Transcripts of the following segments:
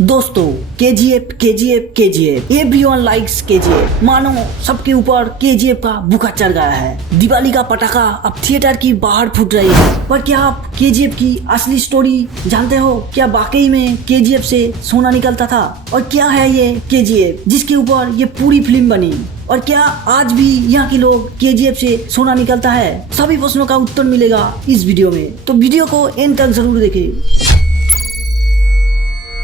दोस्तों KGF KGF KGF everyone likes KGF. मानो सबके ऊपर केजीएफ का भूखा चढ़ गया है। दिवाली का पटाखा अब थिएटर की बाहर फूट रही है। पर क्या आप केजीएफ की असली स्टोरी जानते हो? क्या वाकई में केजीएफ से सोना निकलता था? और क्या है ये केजीएफ जिसके ऊपर ये पूरी फिल्म बनी? और क्या आज भी यहाँ के लोग केजीएफ से सोना निकलता है? सभी प्रश्नों का उत्तर मिलेगा इस वीडियो में, तो वीडियो को एंड तक जरूर देखें।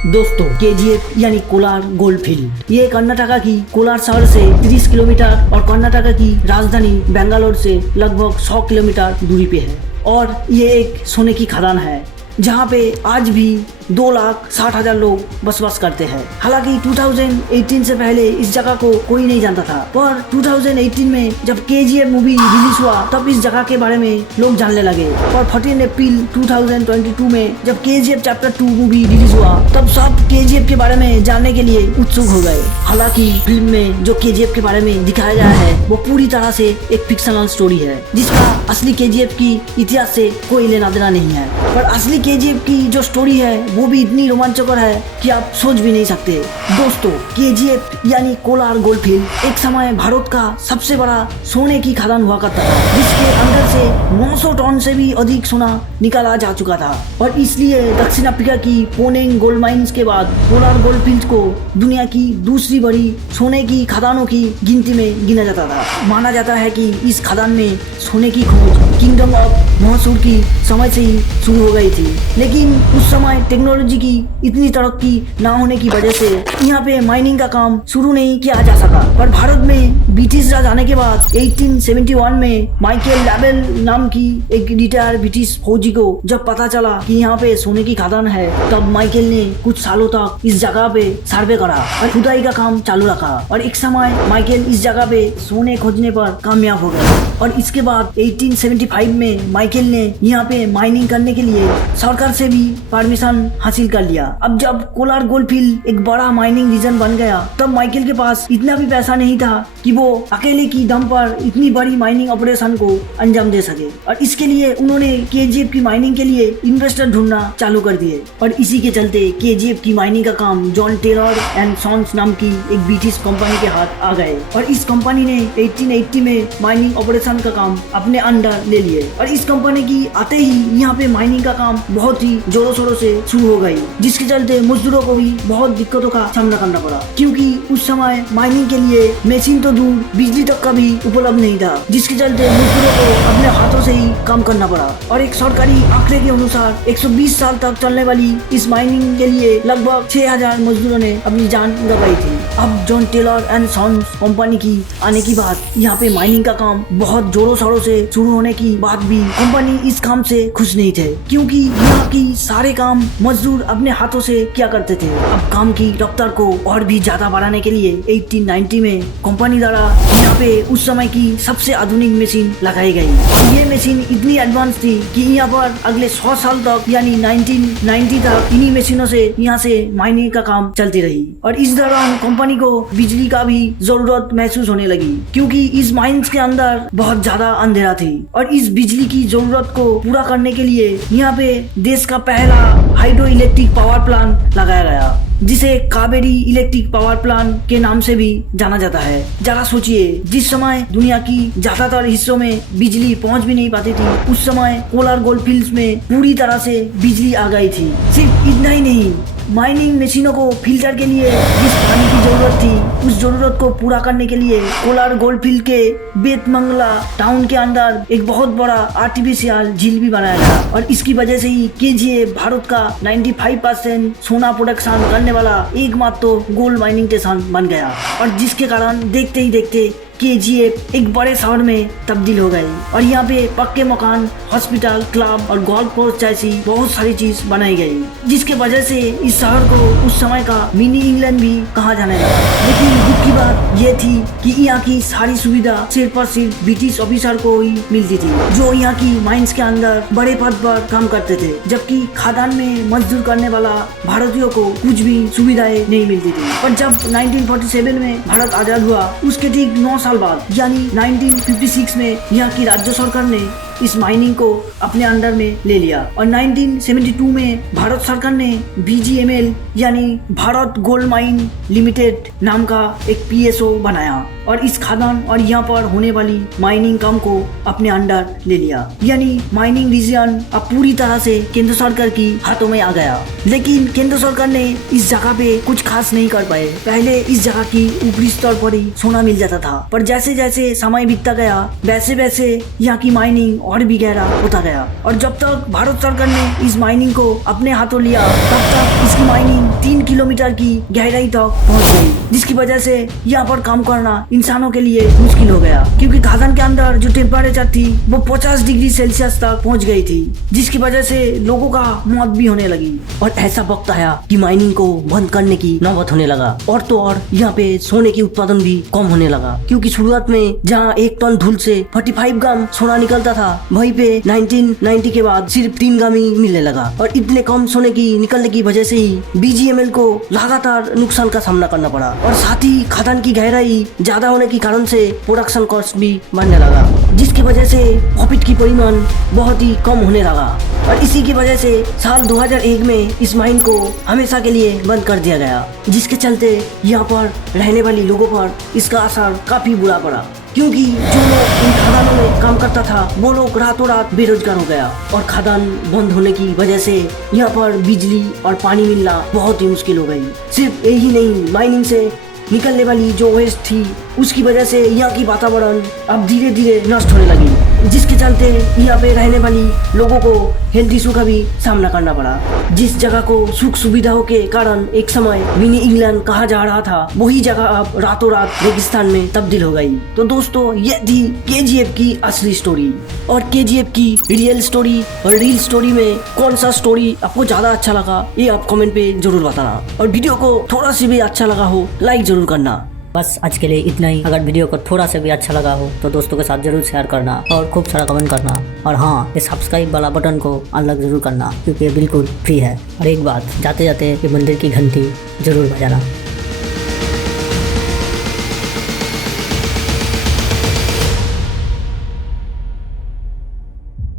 दोस्तों केजीएफ यानी कोलार गोल्डफील्ड ये कर्नाटका की कोलार शहर से 30 किलोमीटर और कर्नाटका की राजधानी बेंगलोर से लगभग 100 किलोमीटर दूरी पे है। और ये एक सोने की खदान है जहाँ पे आज भी 2,60,000 लोग बसवास करते हैं। हालांकि 2018 से पहले इस जगह को कोई नहीं जानता था, पर 2018 में जब केजीएफ मूवी रिलीज हुआ तब इस जगह के बारे में लोग जानने लगे। और 14 अप्रैल 2022 में जब केजीएफ चैप्टर 2 मूवी रिलीज हुआ तब सब केजीएफ के बारे में जानने के लिए उत्सुक हो गए। हालांकि फिल्म में जो केजीएफ के बारे में दिखाया गया है वो पूरी तरह से एक फिक्शनल स्टोरी है जिसका असली केजीएफ की इतिहास से कोई लेना देना नहीं है। पर असली केजीएफ की जो स्टोरी है वो भी इतनी रोमांचकर है कि आप सोच भी नहीं सकते। दोस्तों केजीएफ यानी कोलार गोल्डफील्ड एक समय भारत का सबसे बड़ा सोने की खदान हुआ करता था, जिसके अंदर से 900 टन से भी अधिक सोना निकाला जा चुका था। और इसलिए दक्षिण अफ्रीका की पोनेंग गोल्ड माइंस के बाद कोलार गोल्डफील्ड को दुनिया की दूसरी बड़ी सोने की खदानों की गिनती में गिना जाता था। माना जाता है कि इस खदान में सोने की खोज किंगडम ऑफ मैसूर की समय से ही शुरू हो गई थी, लेकिन उस समय टेक्नोलॉजी की इतनी तरक्की ना होने की वजह से यहाँ पे माइनिंग का काम शुरू नहीं किया जा सका। पर भारत में ब्रिटिश राज आने के बाद 1871 में माइकल लेबल नाम की एक रिटायर्ड ब्रिटिश फौजी को जब पता चला कि यहाँ पे सोने की खदान है, तब माइकल ने कुछ सालों तक इस जगह पे सर्वे करा और खुदाई का काम चालू रखा। और एक समय माइकल इस जगह पे सोने खोजने पर कामयाब हो गए। और इसके बाद 1875 में माइकल ने यहाँ पे माइनिंग करने के लिए सरकार से भी परमिशन हासिल कर लिया। अब जब कोलार गोल्डफील्ड एक बड़ा माइनिंग रीजन बन गया तब माइकल के पास इतना भी पैसा नहीं था कि वो अकेले की दम पर इतनी बड़ी माइनिंग ऑपरेशन को अंजाम दे सके। और इसके लिए उन्होंने केजीएफ की माइनिंग के लिए इन्वेस्टर ढूंढना चालू कर दिए। और इसी के चलते केजीएफ की माइनिंग का काम जॉन टेलर एंड सन्स नाम की एक ब्रिटिश कंपनी के हाथ आ गए। और इस कंपनी ने 1880 में माइनिंग ऑपरेशन का काम अपने अंडर ले लिए। और इस कंपनी की आते ही यहाँ पे माइनिंग का काम बहुत ही जोरों शोरों से शुरू हो गई, जिसके चलते मजदूरों को भी बहुत दिक्कतों का सामना करना पड़ा, क्योंकि उस समय माइनिंग के लिए मशीन तो दूर बिजली तक का भी उपलब्ध नहीं था, जिसके चलते मजदूरों को अपने हाथों से ही काम करना पड़ा। और एक सरकारी आंकड़े के अनुसार 120 साल तक चलने वाली इस माइनिंग के लिए लगभग 6,000 मजदूरों ने अपनी जान गंवाई थी। अब John Taylor and Sons company की आने की बाद यहाँ पे माइनिंग का काम बहुत जोरों शोरों से शुरू होने की बाद भी कंपनी इस काम से खुश नहीं थे, क्योंकि यहाँ की सारे काम मजदूर अपने हाथों से किया करते थे। अब काम की रफ्तार को और भी ज्यादा बढ़ाने के लिए 1890 में कंपनी द्वारा यहाँ पे उस समय की सबसे आधुनिक मशीन लगाई गई। और ये मशीन इतनी एडवांस थी कि यहाँ पर अगले 100 साल तक यानी 1990 तक इन्हीं मशीनों से यहाँ से माइनिंग का काम चलती रही। और इस दौरान कंपनी को बिजली का भी जरूरत महसूस होने लगी, क्योंकि इस माइंस के अंदर बहुत ज्यादा अंधेरा थी। और इस बिजली की जरूरत को पूरा करने के लिए यहाँ पे देश का पहला हाइड्रो इलेक्ट्रिक पावर प्लांट लगाया गया, जिसे कावेरी इलेक्ट्रिक पावर प्लांट के नाम से भी जाना जाता है। जरा सोचिए, जिस समय दुनिया की ज्यादातर हिस्सों में बिजली पहुंच भी नहीं पाती थी, उस समय कोलार गोल्डफील्ड्स में पूरी तरह से बिजली आ गई थी। सिर्फ इतना ही नहीं, माइनिंग मशीनों को फिल्टर के लिए जिस पानी की जरूरत थी उस जरूरत को पूरा करने के लिए कोलार गोल्डफील्ड के बेतमंगला टाउन के अंदर एक बहुत बड़ा आर्टिफिशियल झील भी बनाया गया। और इसकी वजह से ही केजीएफ भारत का 95% सोना प्रोडक्शन करने वाला एकमात्र गोल्ड माइनिंग स्टेशन बन गया। और जिसके कारण देखते ही देखते केजीएफ एक बड़े शहर में तब्दील हो गई। और यहाँ पे पक्के मकान, हॉस्पिटल, क्लब और गोल्फ कोर्स जैसी बहुत सारी चीज बनाई गई, जिसके वजह से इस शहर को उस समय का मिनी इंग्लैंड भी कहा जाने लगा। लेकिन दुख की बात यह थी कि यहाँ की सारी सुविधा सिर्फ और सिर्फ ब्रिटिश ऑफिसर को ही मिलती थी, जो यहाँ की माइंस के अंदर बड़े पद पर काम करते थे, जबकि खादान में मजदूर करने वाला भारतीयों को कुछ भी सुविधाएं नहीं मिलती थी। और जब 1947 में भारत आजाद हुआ उसके ठीक 9 साल बाद यानी 1956 में यहाँ की राज्य सरकार ने इस माइनिंग को अपने अंडर में ले लिया और 1972 में भारत सरकार ने BGML यानी भारत गोल्ड माइन लिमिटेड नाम का एक PSO बनाया और इस खादान और यहाँ पर होने वाली माइनिंग काम को अपने अंडर ले लिया। यानी माइनिंग रीजन अब पूरी तरह से केंद्र सरकार की हाथों में आ गया। लेकिन केंद्र सरकार ने इस जगह पे कुछ खास नहीं कर पाए। पहले इस जगह की ऊपरी स्तर पर ही सोना मिल जाता था, पर जैसे जैसे समय बीतता गया वैसे वैसे यहाँ की माइनिंग और भी गहरा होता गया और जब तक भारत सरकार ने इस माइनिंग को अपने हाथों लिया तब तक इसकी माइनिंग 3 किलोमीटर की गहराई तक पहुँच गई, जिसकी वजह से यहाँ पर काम करना इंसानों के लिए मुश्किल हो गया क्योंकि खादान के अंदर जो टेम्परेचर थी वो 50 डिग्री सेल्सियस तक पहुंच गई थी, जिसकी वजह से लोगों का मौत भी होने लगी। और ऐसा वक्त आया कि माइनिंग को बंद करने की नौबत होने लगा और तो और यहाँ पे सोने की उत्पादन भी कम होने लगा क्योंकि शुरुआत में जहाँ 1 टन धूल से 45 ग्राम सोना निकलता था वहीं पे 1990 के बाद सिर्फ 3 ग्राम ही मिलने लगा और इतने कम सोने की निकलने की वजह से ही BGML को लगातार नुकसान का सामना करना पड़ा और साथ ही खादान की गहराई ज्यादा होने के कारण से प्रोडक्शन कॉस्ट भी बढ़ने लगा, जिसकी वजह से प्रॉफिट की परिमाण बहुत ही कम होने लगा और इसी की वजह से साल 2001 में इस माइन को हमेशा के लिए बंद कर दिया गया, जिसके चलते यहाँ पर रहने वाले लोगों पर इसका असर काफी बुरा पड़ा क्योंकि जो लोग इन खादानों में काम करता था वो लोग रातों रात बेरोजगार हो गया और खादान बंद होने की वजह से यहाँ पर बिजली और पानी मिलना बहुत ही मुश्किल हो गई। सिर्फ यही नहीं, माइनिंग से निकलने वाली जो वेस्ट थी उसकी वजह से यहाँ की वातावरण अब धीरे धीरे नष्ट होने लगी, जिसके चलते यहाँ पे रहने वाली लोगों को हेल्थ इशू का भी सामना करना पड़ा। जिस जगह को सुख सुविधाओं के कारण एक समय मिनी इंग्लैंड कहा जा रहा था वही जगह अब रातों रात रेगिस्तान में तब्दील हो गई। तो दोस्तों ये थी KGF की असली स्टोरी और KGF की रियल स्टोरी और रील स्टोरी में कौन सा स्टोरी आपको ज्यादा अच्छा लगा ये आप कमेंट पे जरूर बताना और वीडियो को थोड़ा सा भी अच्छा लगा हो लाइक जरूर करना। बस आज के लिए इतना ही। अगर वीडियो को थोड़ा सा भी अच्छा लगा हो तो दोस्तों के साथ जरूर शेयर करना और खूब सारा कमेंट करना और हाँ, ये सब्सक्राइब वाला बटन को अनलॉक जरूर करना क्योंकि ये बिल्कुल फ्री है। और एक बात, जाते जाते ये मंदिर की घंटी जरूर बजाना।